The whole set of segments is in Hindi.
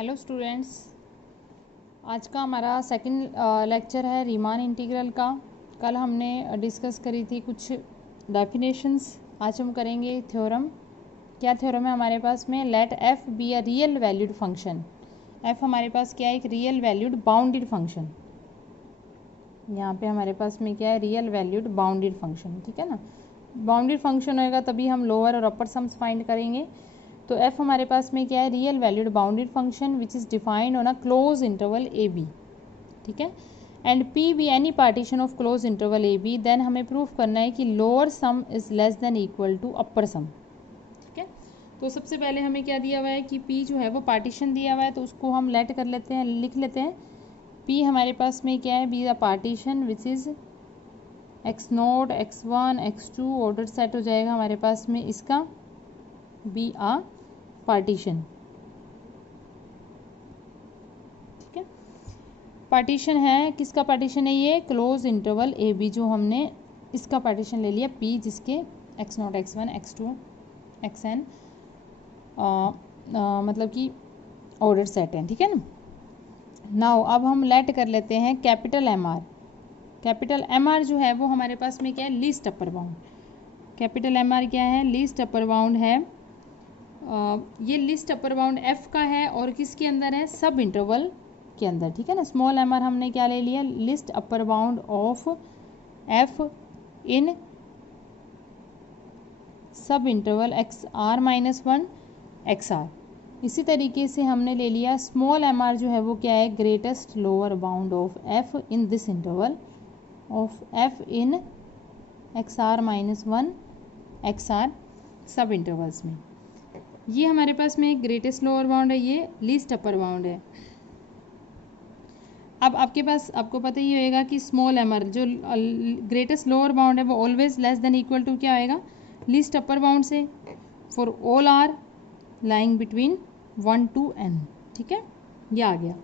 हेलो स्टूडेंट्स, आज का हमारा सेकंड लेक्चर है रीमान इंटीग्रल का। कल हमने डिस्कस करी थी कुछ डेफिनेशंस, आज हम करेंगे थ्योरम। क्या थ्योरम है हमारे पास में? Let f be a real valued function. F हमारे पास क्या है? एक रियल वैल्यूड बाउंडेड फंक्शन। यहाँ पे हमारे पास में क्या है? रियल वैल्यूड बाउंडेड फंक्शन, ठीक है ना। बाउंडेड फंक्शन होएगा तभी हम लोअर और अपर सम्स फाइंड करेंगे। तो एफ हमारे पास में क्या है? Real valued bounded function which is defined on a close interval A b, ठीक है। And P be any partition of close interval A b, then हमें प्रूफ करना है कि lower sum is less than equal to upper sum, ठीक है। तो सबसे पहले हमें क्या दिया हुआ है कि पी जो है वो पार्टीशन दिया हुआ है, तो उसको हम लेट कर लेते हैं, लिख लेते हैं। पी हमारे पास में क्या है? Be the partition which is x naught x one x two, order set हो जाएगा हमारे पास में इसका बी आ पार्टीशन, ठीक है। पार्टीशन है, किसका पार्टीशन है ये? क्लोज इंटरवल ए बी, जो हमने इसका पार्टीशन ले लिया पी, जिसके x naught x one x two x n मतलब कि ऑर्डर सेट है, ठीक है ना। नाउ अब हम लेट कर लेते हैं capital M R. Capital M are जो है वो हमारे पास में क्या है? Least upper bound. Capital M R क्या है? लीस्ट अपर बाउंड है। ये लिस्ट अपर बाउंड एफ का है और किसके अंदर है? सब इंटरवल के अंदर, ठीक है ना। स्मॉल एम आर हमने क्या ले लिया? Least upper bound of f in sub interval x are minus one x r. इसी तरीके से हमने ले लिया स्मॉल एम आर जो है वो क्या है? Greatest lower bound of f in this interval of f in x are minus one x r sub intervals में। ये हमारे पास में एक ग्रेटेस्ट लोअर बाउंड है, ये लीस्ट अपर बाउंड है। अब आपके पास, आपको पता ही होएगा कि स्मॉल एम आर जो ग्रेटेस्ट लोअर बाउंड है वो always less than equal to क्या आएगा? लीस्ट अपर बाउंड से, for all r lying between 1 to n, ठीक है। ये आ गया।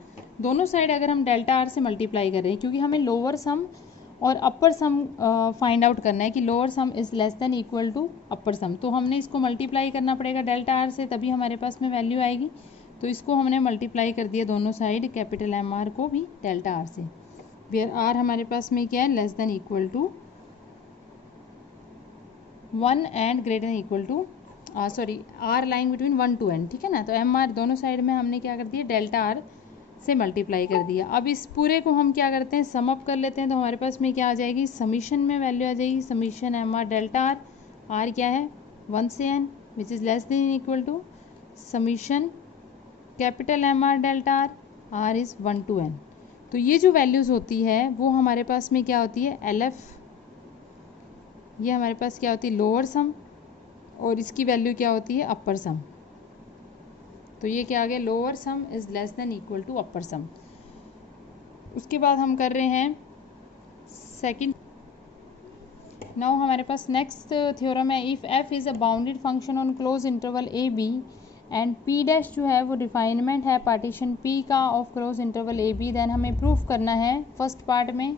दोनों साइड अगर हम डेल्टा आर से मल्टीप्लाई कर रहे हैं, क्योंकि हमें लोअर सम और अपर सम फाइंड आउट करना है कि lower sum is less than equal to upper sum, तो हमने इसको मल्टीप्लाई करना पड़ेगा डेल्टा आर से, तभी हमारे पास में वैल्यू आएगी। तो इसको हमने मल्टीप्लाई कर दिया दोनों साइड, कैपिटल एम आर को भी डेल्टा आर से, वेयर आर हमारे पास में क्या है? Less than equal to 1 and greater than equal to sorry r line between 1 to n, ठीक है ना। तो एम आर दोनों साइड में हमने क्या कर दिया? डेल्टा आर से मल्टीप्लाई कर दिया। अब इस पूरे को हम क्या करते हैं? सम अप कर लेते हैं, तो हमारे पास में क्या आ जाएगी? समीशन में वैल्यू आ जाएगी, summation m are delta r. R क्या है? 1 से n which is less than equal to summation capital M are delta r, r is 1 to n। तो ये जो वैल्यूज़ होती है वो हमारे पास में क्या होती है? L F. ये हमारे पास क्या होती है? लोअर सम, और इसकी वैल्यू क्या होती है? अपर सम। तो ये क्या आ गया? Lower sum is less than equal to upper sum. उसके बाद हम कर रहे हैं सेकंड। नाउ हमारे पास नेक्स्ट थ्योरम है, if f is a bounded function on close interval A b and P dash जो है वो रिफाइनमेंट है पार्टीशन पी का of close interval A b, then हमें प्रूफ करना है फर्स्ट पार्ट में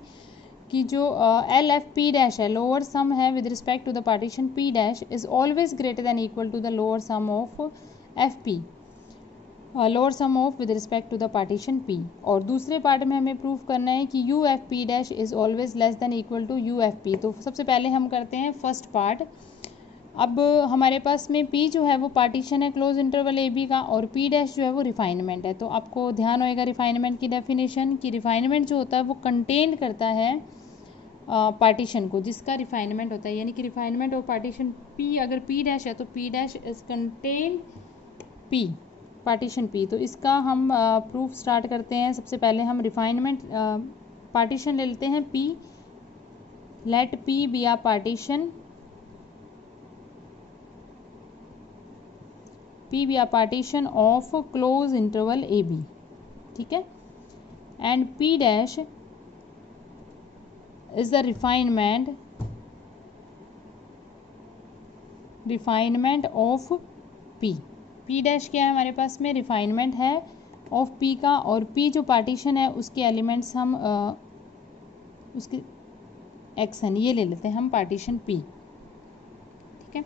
कि जो एल एफ पी डैश है, लोअर सम है with respect to the partition P dash, is always greater than equal to the lower sum of f P, lower sum of with respect to the partition P. और दूसरे पार्ट में हमें प्रूफ करना है कि U f P dash is always less than equal to U f P. तो सबसे पहले हम करते हैं फर्स्ट पार्ट। अब हमारे पास में पी जो है वो पार्टीशन है क्लोज इंटरवल ए बी का, और पी डैश जो है वो रिफाइनमेंट है। तो आपको ध्यान होएगा रिफाइनमेंट की डेफिनेशन, कि रिफाइनमेंट जो होता है वो कंटेन करता है पार्टीशन को जिसका रिफाइनमेंट होता है, यानी कि रिफाइनमेंट और पार्टीशन पी, अगर पी डैश है तो P dash is contain P, partition P. तो इसका हम प्रूफ स्टार्ट करते हैं। सबसे पहले हम रिफाइनमेंट पार्टीशन ले लेते हैं P. Let P be a partition, P be a partition of close interval A b, ठीक है। And P dash is the refinement of P। P dash क्या है हमारे पास में? रिफाइनमेंट है ऑफ P का, और P जो पार्टीशन है उसके एलिमेंट्स हम उसके एक्सन ये ले लेते हैं हम पार्टीशन P, ठीक है।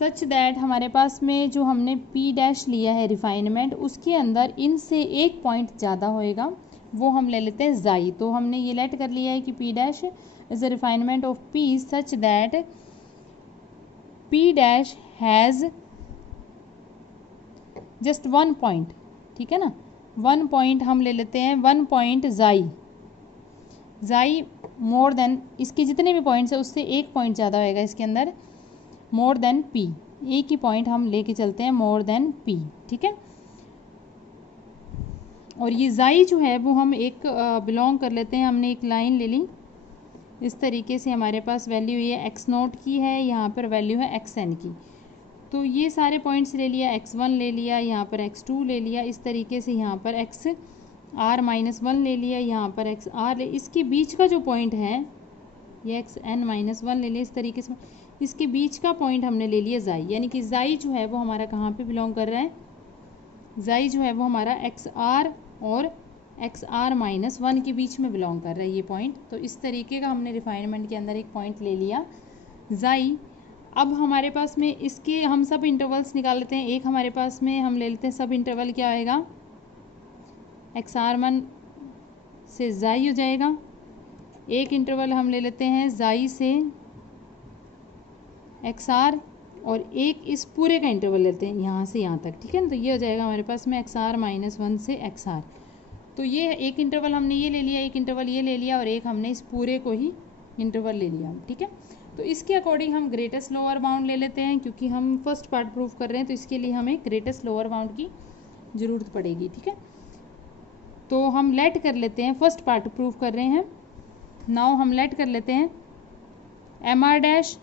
सच दैट हमारे पास में जो हमने पी डैश लिया है रिफाइनमेंट, उसके अंदर इनसे एक पॉइंट ज़्यादा होएगा, वो हम ले लेते हैं जाई। तो हमने ये लेट कर लिया है कि P dash is a refinement of P such that P dash has just 1 point, ठीक है ना, 1 पॉइंट हम ले लेते हैं, 1 पॉइंट जाई मोर देन, इसके जितने भी पॉइंट्स है उससे एक पॉइंट ज़्यादा होएगा इसके अंदर, मोर देन पी, एक ही पॉइंट हम लेके चलते हैं मोर देन पी, ठीक है। और ये जाई जो है वो हम एक बिलोंग कर लेते हैं, हमने एक लाइन ले ली इस तरीके से, हमारे पास वैल्यू ये एक्स नोट की है, यहाँ पर वैल्यू है एक्स एन की। तो ये सारे पॉइंट्स ले लिया, x1 ले लिया, यहाँ पर x2 ले लिया, इस तरीके से यहाँ पर xr-1 ले लिया, यहाँ पर xr ले, इसके बीच का जो पॉइंट है ये xn-1 ले लिया, इस तरीके से इसके बीच का पॉइंट हमने ले लिया जाई, यानी कि जाई जो है वो हमारा कहाँ पे बिलोंग कर रहा है, जाई जो है वो हमारा xr और xr-1 के बीच में बिलोंग कर रहा है ये पॉइंट। तो इस तरीके का हमने रिफाइनमेंट के अंदर एक पॉइंट ले लिया जाई। अब हमारे पास में इसके हम सब इंटरवल्स निकाल लेते हैं। एक हमारे पास में हम ले लेते हैं सब इंटरवल क्या आएगा, xr1 से जाई हो जाएगा, एक इंटरवल हम ले लेते हैं जाई से xr, और एक इस पूरे का इंटरवल लेते हैं यहाँ से यहाँ तक, ठीक है ना। तो ये हो जाएगा हमारे पास में xr-1 से xr। तो ये एक इंटरवल हमने ये ले लिया, एक इंटरवल ये ले लिया, और एक हमने इस पूरे को ही इंटरवल ले लिया, ठीक है। तो इसके अकॉर्डिंग हम ग्रेटेस्ट लोअर बाउंड ले लेते हैं, क्योंकि हम फर्स्ट पार्ट प्रूफ कर रहे हैं, तो इसके लिए हमें ग्रेटेस्ट लोअर बाउंड की ज़रूरत पड़ेगी, ठीक है। तो हम लेट कर लेते हैं, फर्स्ट पार्ट प्रूफ कर रहे हैं, नाउ हम लेट कर लेते हैं m are dash,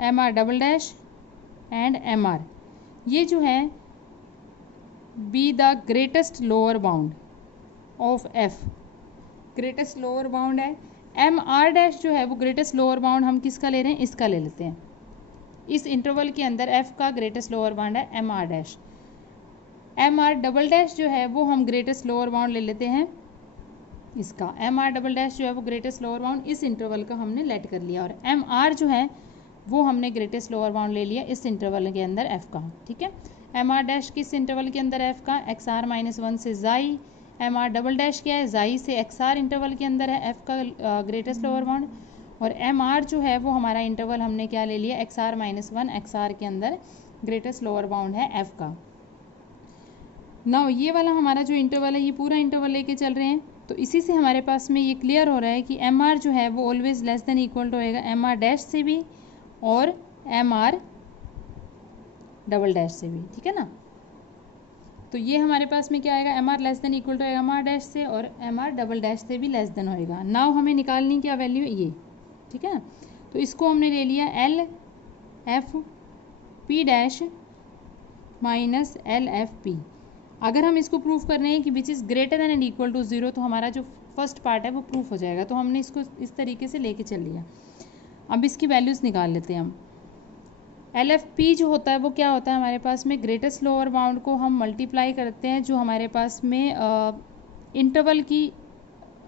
m are double dash and M R, ये जो है be the greatest lower bound of f, greatest lower bound है। एम आर डैश जो है वो ग्रेटेस्ट लोअर बाउंड हम किसका ले रहे हैं, इसका ले लेते हैं, इस इंटरवल के अंदर एफ का ग्रेटेस्ट लोअर बाउंड है M R dash. M are double dash जो है वो हम ग्रेटेस्ट लोअर बाउंड ले लेते हैं इसका, एम आर डबल डैश जो है वो ग्रेटेस्ट लोअर बाउंड इस इंटरवल का हमने लेट कर लिया, और एम आर जो है वो हमने ग्रेटेस्ट लोअर बाउंड ले लिया इस इंटरवल के अंदर एफ का, ठीक है। एम आर डैश किस इंटरवल के अंदर एफ का, xr-1 से जाई, एम आर डबल डैश क्या है, जाई से xr इंटरवल के अंदर है एफ का ग्रेटेस्ट लोअर बाउंड, और एम आर जो है वो हमारा इंटरवल हमने क्या ले लिया, xr-1 xr के अंदर ग्रेटेस्ट लोअर बाउंड है एफ का। नाउ ये वाला हमारा जो इंटरवल है ये पूरा इंटरवल लेके चल रहे हैं, तो इसी से हमारे पास में ये क्लियर हो रहा है कि एम आर जो है वो always less than equal to होएगा एम आर डैश से भी और एम आर डबल डैश से भी, ठीक है ना। तो ये हमारे पास में क्या आएगा, m r less than equal to M R dash से और एम आर डबल डैश से भी लेस देन होएगा। नाउ हमें निकालनी क्या वैल्यू ये, ठीक है ना। तो इसको हमने ले लिया L F P dash minus L F P. अगर हम इसको प्रूफ कर रहे हैं कि which is greater than and equal to 0, तो हमारा जो फर्स्ट पार्ट है वो प्रूफ हो जाएगा। तो हमने इसको इस तरीके से लेके चल लिया। अब इसकी वैल्यूज़ निकाल लेते हैं हम। एल एफ पी जो होता है वो क्या होता है, हमारे पास में ग्रेटेस्ट लोअर बाउंड को हम मल्टीप्लाई करते हैं, जो हमारे पास में इंटरवल की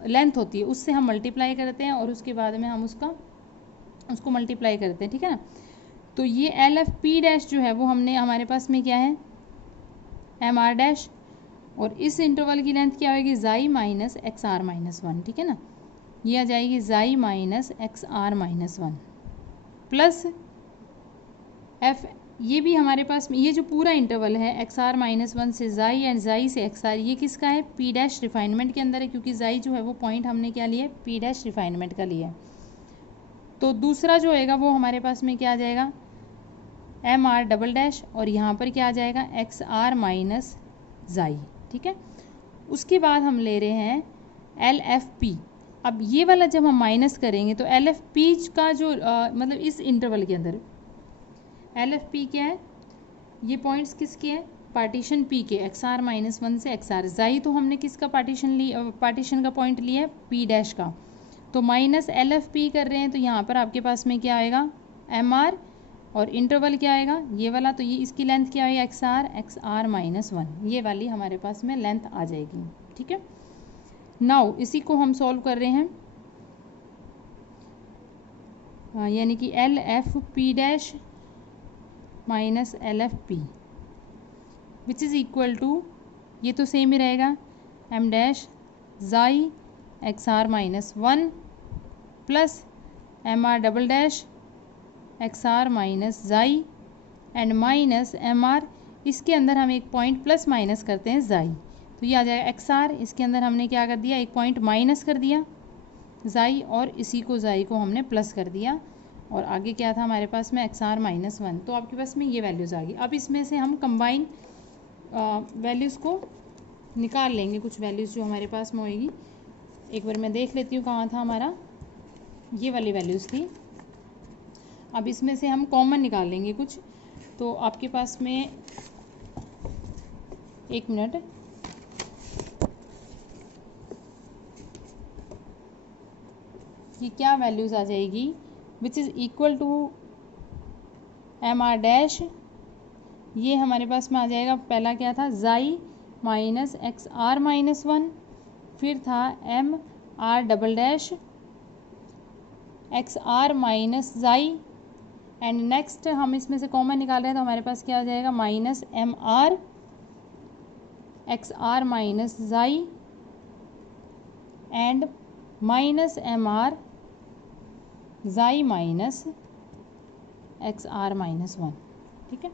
लेंथ होती है उससे हम मल्टीप्लाई करते हैं, और उसके बाद में हम उसको मल्टीप्लाई करते हैं, ठीक है ना। तो ये एल एफ पी डैश जो है वो हमने हमारे पास में क्या है, एम आर डैश, और इस इंटरवल की लेंथ क्या होगी, जाई माइनस एक्स आर माइनस 1, ठीक है ना। ये आ जाएगी xi minus x are minus 1 plus f, ये भी हमारे पास में ये जो पूरा इंटरवल है एक्स आर माइनस 1 से जाई एंड जाई से एक्स आर, ये किसका है, पी डैश रिफाइनमेंट के अंदर है, क्योंकि जाई जो है वो पॉइंट हमने क्या लिया है, पी डैश रिफाइनमेंट का लिया है। तो दूसरा जो होएगा वो हमारे पास में क्या आ जाएगा, एम आर डबल डैश, और यहाँ पर क्या आ जाएगा, एक्स आर माइनस जाई, ठीक है। उसके बाद हम ले रहे हैं एल एफ पी। अब ये वाला जब हम माइनस करेंगे तो एल एफ पी का जो मतलब इस इंटरवल के अंदर एल एफ पी क्या है, ये पॉइंट्स किसके हैं, पार्टीशन पी के, एक्स आर माइनस 1 से एक्स आर। जाई तो हमने किसका पार्टीशन का पॉइंट लिया है, पी डैश का, तो माइनस एल एफ पी कर रहे हैं, तो यहाँ पर आपके पास में क्या आएगा, एम आर, और इंटरवल क्या आएगा ये वाला, तो ये इसकी लेंथ क्या आएगी, एक्स आर माइनस 1, ये वाली हमारे पास में लेंथ आ जाएगी, ठीक है। नाउ इसी को हम सॉल्व कर रहे हैं, यानी कि L F P dash minus L F P which is equal to, ये तो सेम ही रहेगा, M dash xi X are minus one plus M R double dash x are minus xi and minus M R, इसके अंदर हम एक पॉइंट प्लस माइनस करते हैं ज़ाई, तो ये आ जाएगा एक्स आर, इसके अंदर हमने क्या कर दिया, एक पॉइंट माइनस कर दिया ज़ाई और इसी को ज़ाई को हमने प्लस कर दिया, और आगे क्या था हमारे पास में एक्स आर माइनस वन। तो आपके पास में ये वैल्यूज़ आ गई। अब इसमें से हम कंबाइन वैल्यूज़ को निकाल लेंगे, कुछ वैल्यूज़ जो हमारे पास में होएगी। एक बार मैं देख लेती हूँ कहाँ था हमारा, ये वाली वैल्यूज़ थी। अब इसमें से हम कॉमन निकाल लेंगे कुछ, तो आपके पास में एक मिनट, ये क्या वैल्यूज़ आ जाएगी, which is equal to M R dash, ये हमारे पास में आ जाएगा, पहला क्या था xi minus x are minus one, फिर था M are double dash x are minus xi, and next हम इसमें से कॉमन निकाल रहे हैं तो हमारे पास क्या आ जाएगा, minus M R X are minus xi and minus M R xi minus x are minus one. ठीक है,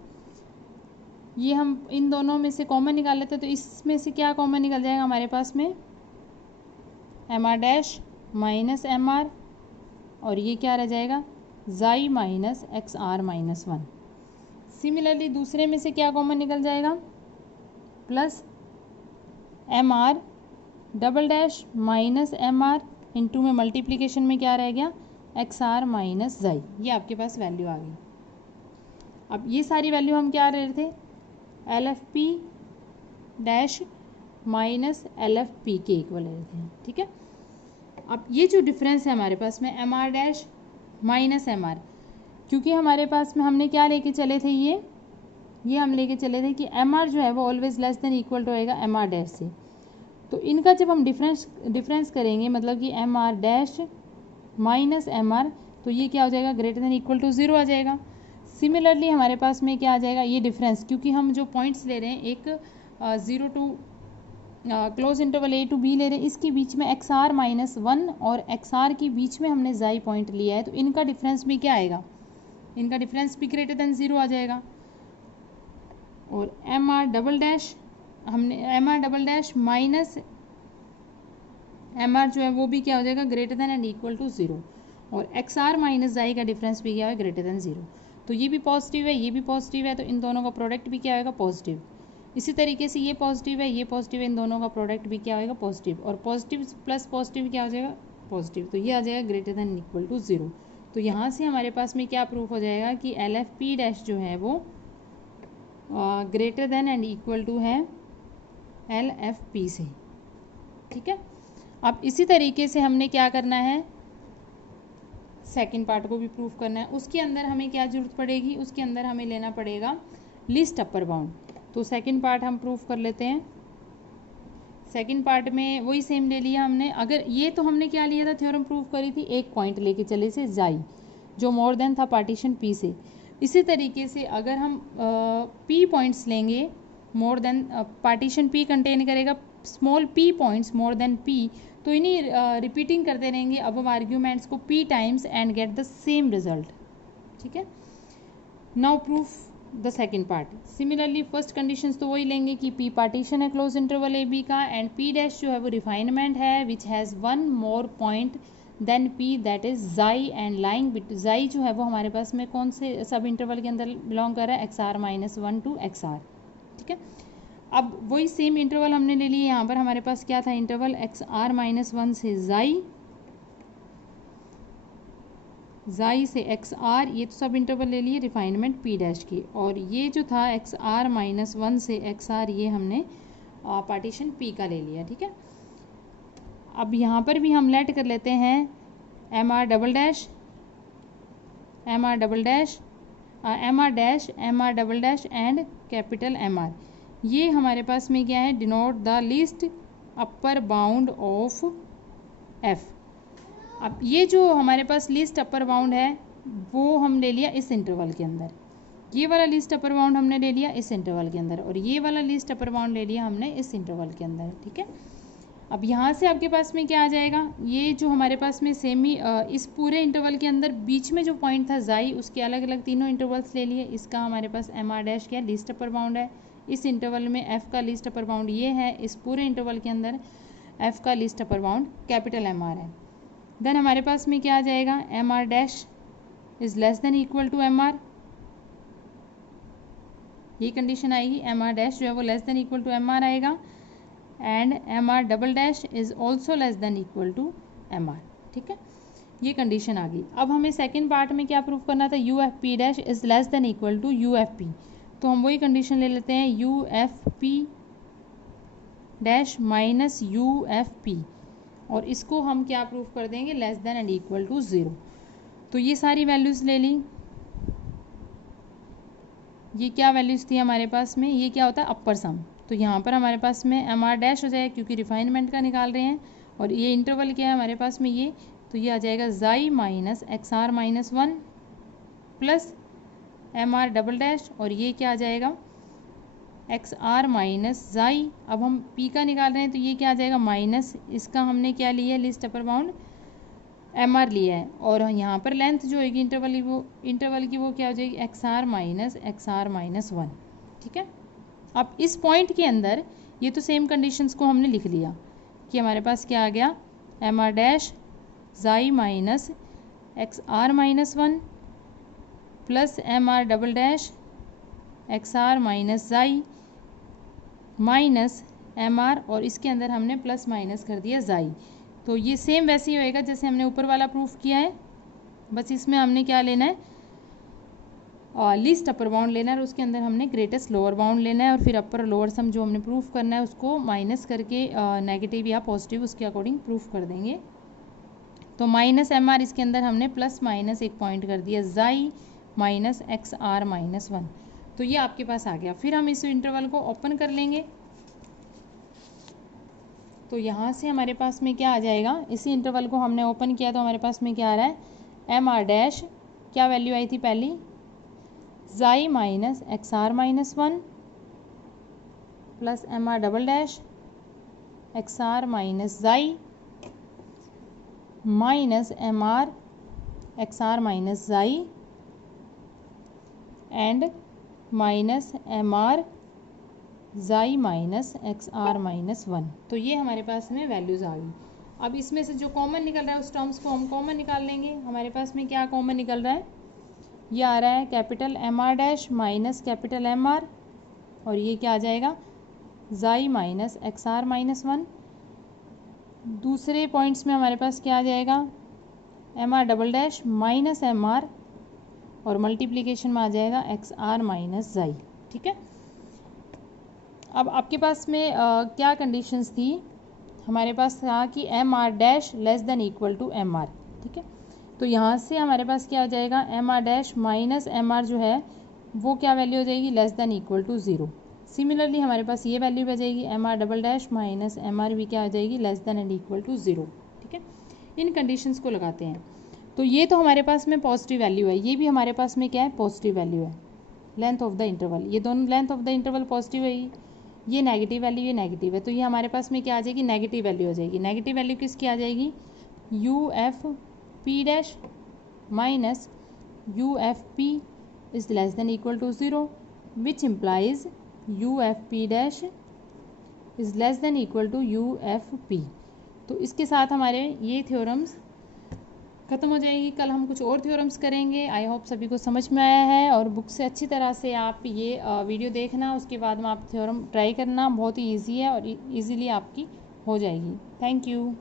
ये हम इन दोनों में से कॉमन निकाल लेते हैं, तो इसमें से क्या कॉमन निकल जाएगा हमारे पास में, M R dash minus M R, और ये क्या रह जाएगा, xi minus x are minus one. Similarly दूसरे में से क्या कॉमन निकल जाएगा, plus M R double dash minus M R, into में मल्टीप्लिकेशन में क्या रह गया, एक्स आर माइनस ज़ाई। ये आपके पास वैल्यू आ गई। अब ये सारी वैल्यू हम क्या रहे थे, L F P dash minus L F P के इक्वल ले रहे थे। ठीक है, अब ये जो डिफरेंस है हमारे पास में M R dash minus M r, क्योंकि हमारे पास में हमने क्या लेके चले थे, ये हम लेके चले थे कि एम आर जो है वो always less than equal to होएगा एम आर डैश से, तो इनका जब हम डिफरेंस करेंगे, मतलब कि M R dash minus M R, तो ये क्या हो जाएगा, greater than equal to zero आ जाएगा। सिमिलरली हमारे पास में क्या आ जाएगा, ये डिफरेंस, क्योंकि हम जो पॉइंट्स ले रहे हैं, एक zero to closed interval a to b ले रहे हैं, इसके बीच में एक्स आर माइनस वन और एक्स आर के बीच में हमने ज़ाई पॉइंट लिया है, तो इनका डिफरेंस भी क्या आएगा, इनका डिफरेंस भी ग्रेटर देन ज़ीरो आ जाएगा। और एम आर डबल डैश, हमने m are double dash minus M R जो है वो भी क्या हो जाएगा, greater than and equal to zero, और एक्स आर माइनस ज़ाई का डिफरेंस भी क्या है, ग्रेटर देन ज़ीरो। तो ये भी पॉजिटिव है, ये भी पॉजिटिव है, तो इन दोनों का प्रोडक्ट भी क्या होगा, पॉजिटिव। इसी तरीके से ये पॉजिटिव है, ये पॉजिटिव है, इन दोनों का प्रोडक्ट भी क्या होगा, पॉजिटिव, और पॉजिटिव प्लस पॉजिटिव क्या हो जाएगा, पॉजिटिव, तो ये आ जाएगा greater than equal to zero. तो यहाँ से हमारे पास में क्या प्रूफ हो जाएगा कि एल एफ पी डैश जो है वो greater than and equal to है एल एफ पी से। ठीक है, अब इसी तरीके से हमने क्या करना है, सेकंड पार्ट को भी प्रूफ करना है। उसके अंदर हमें क्या जरूरत पड़ेगी, उसके अंदर हमें लेना पड़ेगा लिस्ट अपर बाउंड। तो सेकंड पार्ट हम प्रूफ कर लेते हैं। सेकंड पार्ट में वही सेम ले लिया हमने। अगर ये तो हमने क्या लिया था, थ्योरम प्रूफ करी थी, एक पॉइंट लेके चले से ज़ाई जो मोर देन था पार्टीशन पी से। इसी तरीके से अगर हम पी पॉइंट्स लेंगे, more than partition P contain करेगा small P points more than P, तो इन्हीं रिपीटिंग करते रहेंगे अब आर्ग्यूमेंट्स को P times and get the same result. ठीक है, now proof the second part. Similarly first conditions तो वही लेंगे कि पी पार्टीशन है क्लोज इंटरवल ए बी का, एंड पी डैश जो है वो रिफाइनमेंट है which has one more point than P that is xi, and lying xi जो है वो हमारे पास में कौन से सब इंटरवल के अंदर बिलोंग कर रहा है, x are minus one to x r. ठीक है, अब वही सेम इंटरवल हमने ले लिए। यहाँ पर हमारे पास क्या था, interval x are minus one से ज़ाई, ज़ाई से एक्स आर, ये तो सब इंटरवल ले लिए रिफाइनमेंट पी डैश की, और ये जो था एक्स आर माइनस वन से एक्स आर, ये हमने पार्टीशन पी का ले लिया। ठीक है, अब यहाँ पर भी हम लेट कर लेते हैं m are double dash, m are double dash, m are dash, m are double dash and capital M are. ये हमारे पास में क्या है, denote the least upper bound of f. अब ये जो हमारे पास लीस्ट अपर बाउंड है वो हम ले लिया इस इंटरवल के अंदर। ये वाला लीस्ट अपर बाउंड हमने ले लिया इस इंटरवल के अंदर और ये वाला लीस्ट अपर बाउंड ले लिया हमने इस इंटरवल के अंदर, ठीक है। अब यहाँ से आपके पास में क्या आ जाएगा, ये जो हमारे पास में सेम ही इस पूरे इंटरवल के अंदर बीच में जो पॉइंट था जाई, उसके अलग अलग तीनों इंटरवल्स ले लिए। इसका हमारे पास एम आर डैश क्या लीस्ट अपर बाउंड है, इस इंटरवल में एफ का लीस्ट अपर बाउंड ये है, इस पूरे इंटरवल के अंदर एफ का least upper bound capital M R है। देन हमारे पास में क्या आ जाएगा, M R dash is less than equal to M R, ये कंडीशन आएगी, एम आर डैश जो है वो less than equal to M R आएगा and M R double dash is also less than equal to M R, ठीक है। ये कंडीशन आ गई। अब हमें सेकेंड पार्ट में क्या प्रूफ करना था, U f P dash is less than equal to U f P, तो हम वही कंडीशन ले लेते हैं, U f P dash minus U f P, और इसको हम क्या प्रूफ कर देंगे, less than and equal to 0। तो ये सारी वैल्यूज़ ले ली, ये क्या वैल्यूज़ थी हमारे पास में, ये क्या होता है अपर सम, तो यहाँ पर हमारे पास में एम आर डैश हो जाएगा क्योंकि रिफाइनमेंट का निकाल रहे हैं, और ये इंटरवल क्या है हमारे पास में ये, तो ये आ जाएगा xi minus x are minus 1 plus M R double dash, और ये क्या आ जाएगा एक्स आर माइनस जाई। अब हम पी का निकाल रहे हैं तो ये क्या आ जाएगा माइनस, इसका हमने क्या लिया है least upper bound m r लिया है, और यहाँ पर लेंथ जो होगी इंटरवल की वो क्या हो जाएगी एक्स आर माइनस 1, ठीक है। अब इस पॉइंट के अंदर ये तो सेम कंडीशंस को हमने लिख लिया कि हमारे पास क्या आ गया, m are dash xi minus x are minus 1 plus M R double dash x are minus xi minus M R, और इसके अंदर हमने प्लस माइनस कर दिया जाई। तो ये सेम वैसे ही होएगा जैसे हमने ऊपर वाला प्रूफ किया है, बस इसमें हमने क्या लेना है लीस्ट अपर बाउंड लेना है और उसके अंदर हमने ग्रेटेस्ट लोअर बाउंड लेना है, और फिर अपर लोअर सम जो हमने प्रूफ करना है उसको माइनस करके नेगेटिव या पॉजिटिव उसके अकॉर्डिंग प्रूफ कर देंगे। तो माइनस एम आर, इसके अंदर हमने प्लस माइनस एक पॉइंट कर दिया जाई माइनस एक्स आर माइनस 1, तो ये आपके पास आ गया। फिर हम इस इंटरवल को ओपन कर लेंगे, तो यहाँ से हमारे पास में क्या आ जाएगा, इसी इंटरवल को हमने ओपन किया तो हमारे पास में क्या आ रहा है, एम आर डैश क्या वैल्यू आई थी पहली, xi minus x are minus 1 plus M R double dash x are minus xi minus M R X are minus xi and minus M R xi minus x are minus 1। तो ये हमारे पास में वैल्यूज़ आ गई। अब इसमें से जो कॉमन निकल रहा है उस टर्म्स को हम कॉमन निकाल लेंगे। हमारे पास में क्या कॉमन निकल रहा है, ये आ रहा है capital M are dash minus capital M are, और ये क्या आ जाएगा xi minus x are minus 1। दूसरे पॉइंट्स में हमारे पास क्या आ जाएगा, M R double dash minus M R, और मल्टीप्लिकेशन में आ जाएगा एक्स आर माइनस जाई, ठीक है। अब आपके पास में क्या कंडीशंस थी, हमारे पास था कि M R dash less than equal to M R, ठीक है। तो यहाँ से हमारे पास क्या आ जाएगा, M R dash minus M R जो है वो क्या वैल्यू हो जाएगी, less than equal to 0। Similarly हमारे पास ये वैल्यू आ जाएगी, m are double dash minus M r भी क्या आ जाएगी, less than and equal to 0, ठीक है। इन कंडीशंस को लगाते हैं, तो ये तो हमारे पास में पॉजिटिव वैल्यू है, ये भी हमारे पास में क्या है पॉजिटिव वैल्यू है, लेंथ ऑफ द इंटरवल, ये दोनों length of the interval positive है, ये नेगेटिव वैल्यू, ये नेगेटिव है, तो ये हमारे पास में क्या आ जाएगी, नेगेटिव वैल्यू हो जाएगी। नेगेटिव वैल्यू किसकी आ जाएगी, U f P dash minus U f P is less than equal to 0, which implies U f P dash is less than equal to U f P. तो इसके साथ हमारे ये थ्योरम्स ख़त्म हो जाएगी। कल हम कुछ और थ्योरम्स करेंगे। आई होप सभी को समझ में आया है, और बुक से अच्छी तरह से आप ये वीडियो देखना, उसके बाद में आप थ्योरम ट्राई करना, बहुत ही ईजी है और ईजीली आपकी हो जाएगी। Thank you.